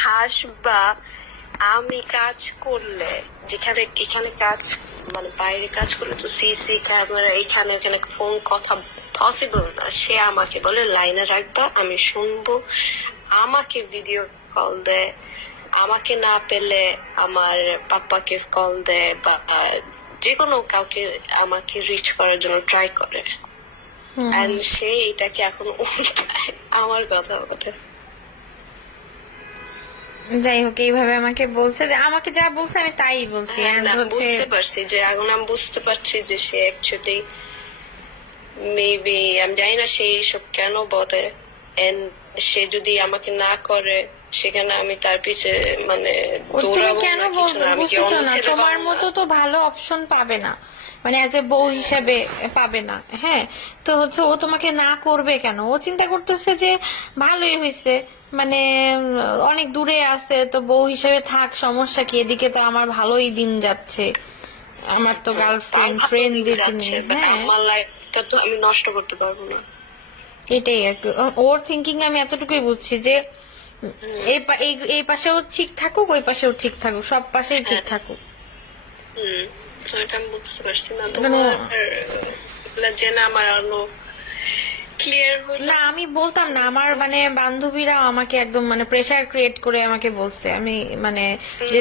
হাসবা। আমি কাজ করলে যেখানে এখানে কাজ মানে বাইরে কাজ করলে তো সিসি ক্যামেরা এখানে ওখানে ফোন কথা পসিবল না। সে আমাকে বলে লাইনে রাখবা, আমি শুনবো। আমাকে ভিডিও কল দেয়, আমাকে না পেলে আমার পাপ্পাকে কল দেয় বা যে কোনো কাউকে আমাকে রিচ করার জন্য ট্রাই করে। সে এটাকে এখন উল্টায় আমার কথা বলে। যাই হোক, এইভাবে আমাকে বলছে যে আমাকে যা বলছে আমি তাই বলছি। বুঝতে পারছি যে এখন আমি বুঝতে পারছি যে সে অ্যাকচুয়ালি মেবি আমি জানি না সে এইসব কেন বলে। সে যদি আমাকে না করে সেখানে আমি তার পিছে মানে কেন বলবো বুঝতেছো না? তোমার মতো তো ভালো অপশন পাবে না, মানে অ্যাজ এ বউ হিসেবে পাবে না। হ্যাঁ, তো হচ্ছে ও তোমাকে না করবে কেন? ও চিন্তা করতেছে যে ভালোই হয়েছে, মানে অনেক দূরে আছে তো বউ হিসেবে থাক, সমস্যা কি? এদিকে তো আমার ভালোই দিন যাচ্ছে, আমার তো গার্লফ্রেন্ড ফ্রেন্ড দিচ্ছে। হ্যাঁ, আমার লাইফটা তো আমি নষ্ট করতে পারবো না। এটাই একটু ওর থিঙ্কিং। আমি এতটুকুই বুঝছি যে এই পাশেও ঠিক থাকুক, ওই পাশেও ঠিক থাকুক, সব পাশেই ঠিক থাকুক। আমি বুঝতে পারছি না তোমার জেনে আমার আলো ক্লিয়ার হলো না। আমি বলতাম না, আমার মানে বান্ধবীরা আমাকে একদম মানে প্রেসার ক্রিয়েট করে আমাকে বলছে, আমি মানে যে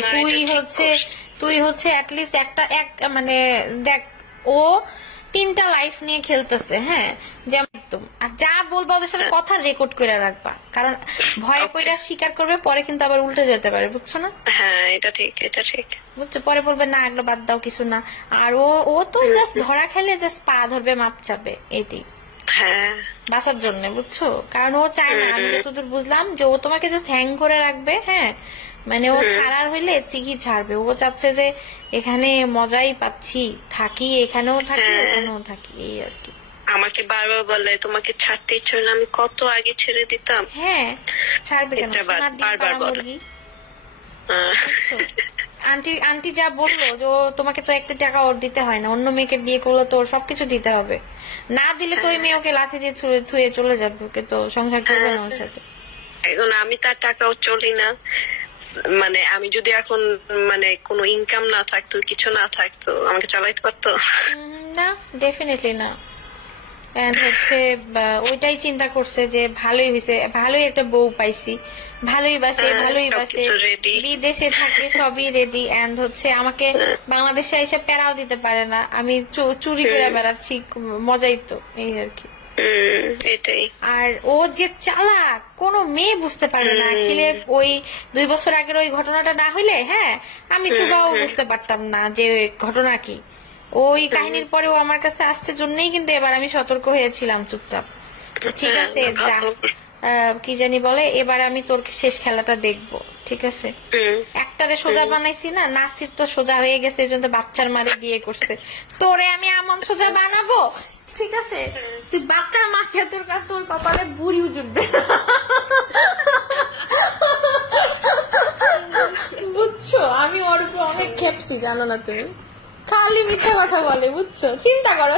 তুই হচ্ছে অ্যাটলিস্ট একটা মানে দেখ, ও 3টা লাইফ নিয়ে খেলতেছে। হ্যাঁ, যেমন একদম যা বলবো ওদের সাথে কথা রেকর্ড করে রাখবা, কারণ ভয়ে পয়রা স্বীকার করবে, পরে কিন্তু আবার উল্টে যেতে পারে, বুঝছো না? হ্যাঁ, এটা ঠিক, এটা ঠিক। বুঝছো, পরে বলবে না এগুলো বাদ দাও, কিছু না। আর ও তো জাস্ট ধরা খেলে জাস্ট পা ধরবে, মাপ চাবে, এটি বাঁচার জন্য, বুঝছো? কারণ ও চায় না, আমি যতদূর বুঝলাম, যে ও তোমাকে জাস্ট হ্যাং করে রাখবে। হ্যাঁ, মানে ও ছাড়ার হইলে চিকি ছাড়বে। ও চাচ্ছে যে এখানে মজাই পাচ্ছি, থাকি, এখানেও থাকি, ওখানেও থাকি, এই আর কি। আমাকে বারবার বলে তোমাকে ছাড়তে ইচ্ছে না, আমি কত আগে ছেড়ে দিতাম। হ্যাঁ, ছাড়বে কেন? বারবার বলে। আন্টি যা বললো যে তোমাকে তো 1 টাকা ওর দিতে হয় না, অন্য মেয়েকে বিয়ে করলে তো ওর সবকিছু দিতে হবে, না দিলে তো ওই মেয়ে ওকে লাথি দিয়ে থুয়ে চলে যাবে, ওকে তো সংসার করবে না ওর সাথে। এখন আমি তার টাকাও চলি না, মানে আমি যদি এখন মানে কোনো ইনকাম না থাকতো, কিছু না থাকতো, আমাকে চালাইতে পারতো না? ডেফিনেটলি না। হচ্ছে ওইটাই চিন্তা করছে যে ভালোই হয়েছে, ভালোই একটা বউ পাইছি, ভালোই বাসে, বিদেশে থাকে, সবই রেডি। এন্ড হচ্ছে আমাকে বাংলাদেশে এসে প্যারাও দিতে পারে না, আমি চুরি করে বেড়াচ্ছি, মজাই তো, এই আর কি। আর ও যে চালাক, কোনো মেয়ে বুঝতে পারবে না। অ্যাকচুয়ালি ওই 2 বছর আগের ওই ঘটনাটা না হইলে, হ্যাঁ, আমি সুবাও বুঝতে পারতাম না যে ঘটনা কি। ওই কাহিনীর পরে ও আমার কাছে আসছে জন্যই কিন্তু এবার আমি সতর্ক হয়েছিলাম চুপচাপ, ঠিক আছে যা কি জানি বলে, এবার আমি তোর শেষ খেলাটা দেখবো, ঠিক আছে? একটারে সোজা বানাইছি না, নাসির তো সোজা হয়ে গেছে, এই জন্য বাচ্চার মারে বিয়ে করছে, তোরে আমি এমন সোজা বানাবো, ঠিক আছে? তুই বাচ্চার মাকে তোর কপালে বুড়িও জুটবে, বুঝছো? আমি ওর উপর অনেক খেপছি, জানো না তুমি, খালি মিথ্যা কথা বলে, বুঝছো? চিন্তা করো।